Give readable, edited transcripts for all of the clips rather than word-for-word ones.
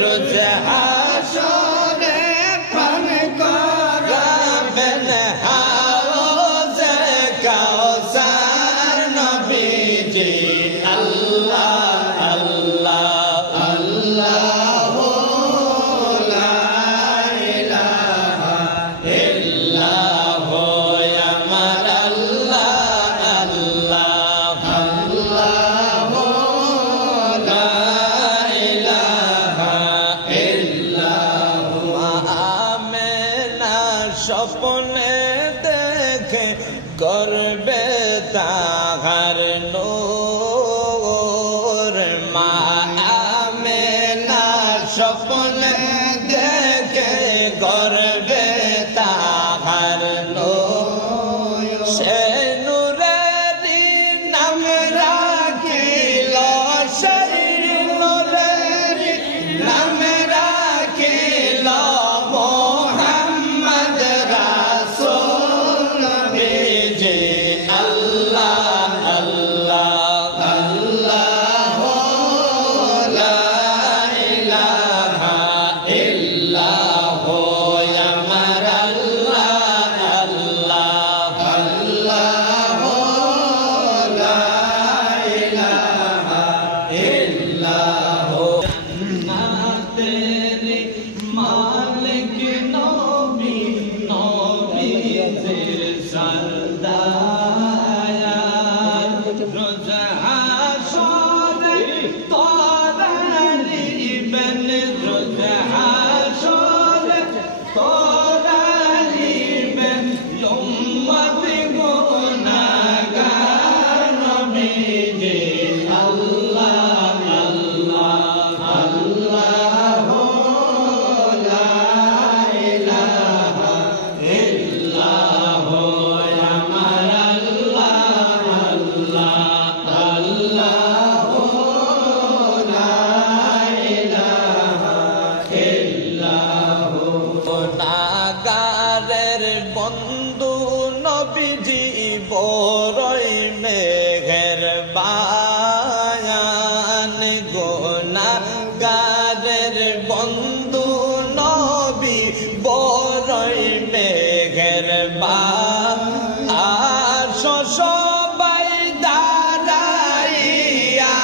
রোজ হাসরে পান করাবেন হাউজে কাউসার নবীজি আল্লাহ আল্লাহ আল্লাহ লা ইলাহা ইল্লাল্লাহ আমার আল্লাহ আল্লাহ আল্লাহ লা ইলাহা ইল্লাল্লাহ আমেনা স্বপ্নে দেখে করবে তাহার নূর মা আমেনা স্বপ্নে দেখে করবে তাহার নূর সে নূরেরই নাম রাখিল সেই নূরেরই নাম রাখিল মোহাম্মদ রাসূল নবীজি আল্লাহ আল্লাহ আল্লাহ লা ইলাহা ইল্লাল্লাহ আমার আল্লাহ আল্লাহ আল্লাহ লা ইলাহা ইল্লাল্লাহ জান্নাতের মালিক নবী নবীদের সরদার রোজ হাসরে তোরারিবেন রোজ হাসরে তোরারিবেন উম্মত গুনাহগার নবীজি আল্লাহ আল্লাহ আল্লাহ লা ইলাহা ইল্লাল্লাহ আমার আল্লাহ আল্লাহ আল্লাহ লা ইলাহা ইল্লাল্লাহ গুনাহগারের বন্ধু নবীজি বড়ই মেহেরবান গুনাহগারের বন্ধু নবী বড়ই মেহেরবান আসো সবাই দাঁড়াইয়া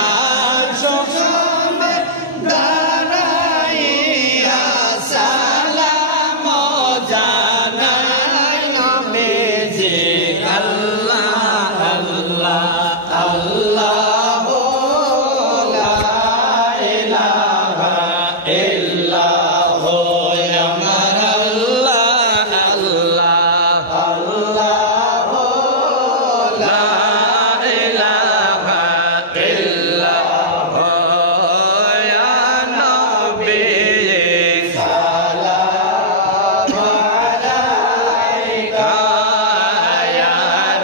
আসো সবাই দাঁড়াইয়া সালাম জানাই নবীজি আল্লাহ আল্লাহ আল্লাহ লা ইলাহা ইল্লাল্লাহ আমার আল্লাহ আল্লাহ আল্লাহ লা ইলাহা ইল্লাল্লাহ ইয়া নবী সালাম আলাইকা ইয়া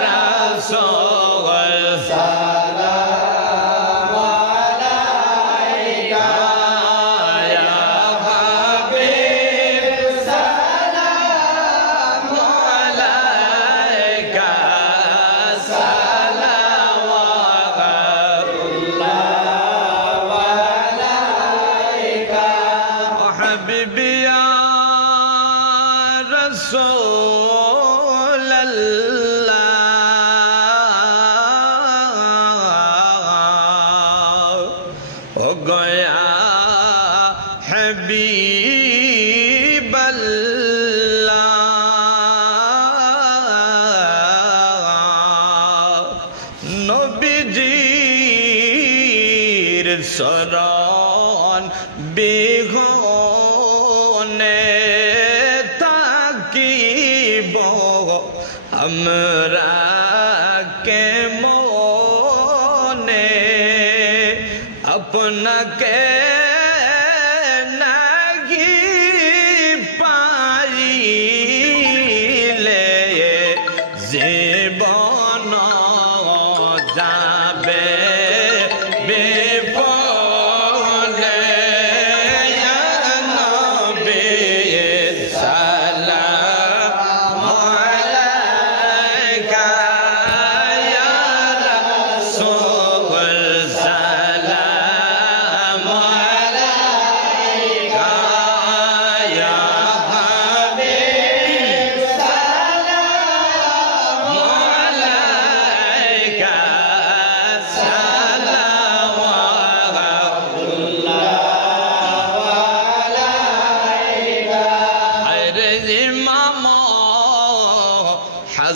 রাসূল সালাম আলাইকা ইয়া হাবিব সালাম আলাইকা সালাওয়াতুল্লাহ আলাইকা ও হাবিবি ইয়া রাসূল আল্লাহ ও গয়া হাবিব আল্লাহ নবীজির শরণ বিহনে থাকিব আমরা কেমনে আপনাকে নাহি পাইলে জীবন যাবে বিফলে ইয়া নবী সালাম আলাইকা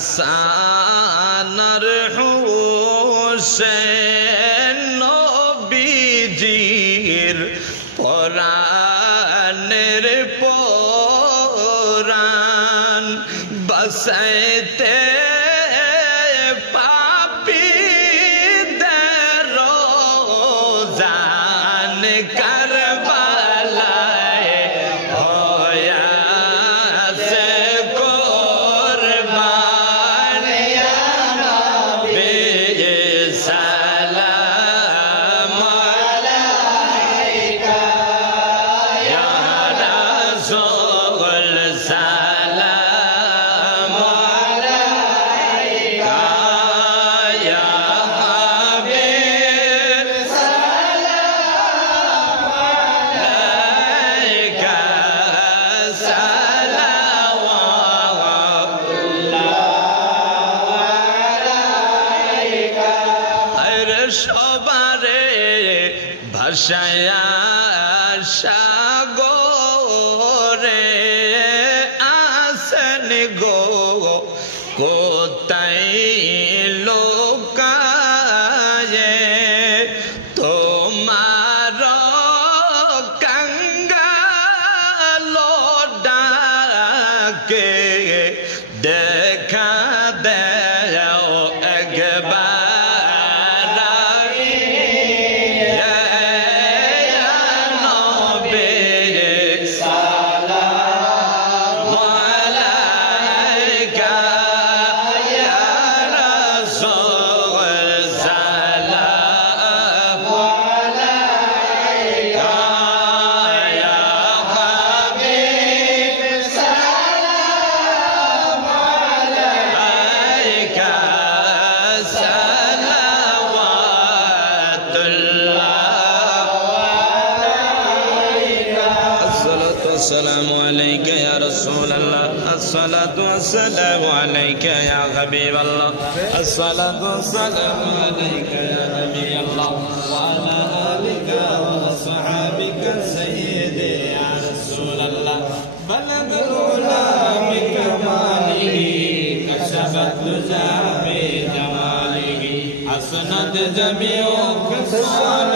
হাসানার হুসেন নবীজির পরাণের পরাণ বসাইতে পাপীদের জান কারবালায় হয়াছে কুরবান ইয়া নবী সালাম আলাইকা ইয়া রাসূল সালাম আলাইকা ইয়া হাবিব সালাম আলাইকা সালাওয়াতুল্লাহ আরে সবারে ভাষায়া সাগরে আসেন গো কোথায় লোকায়ে তোমার কাঙ্গালো ডাকে দেখা দেও একবার السلام عليك يا رسول الله الصلاة والسلام عليك يا حبيب الله الصلاة والسلام عليك يا نبي الله وعلى آلك وأصحابك سيدي يا رسول الله بلغ العلا بكماله كشف الدجى بجماله حسنت جميع خصال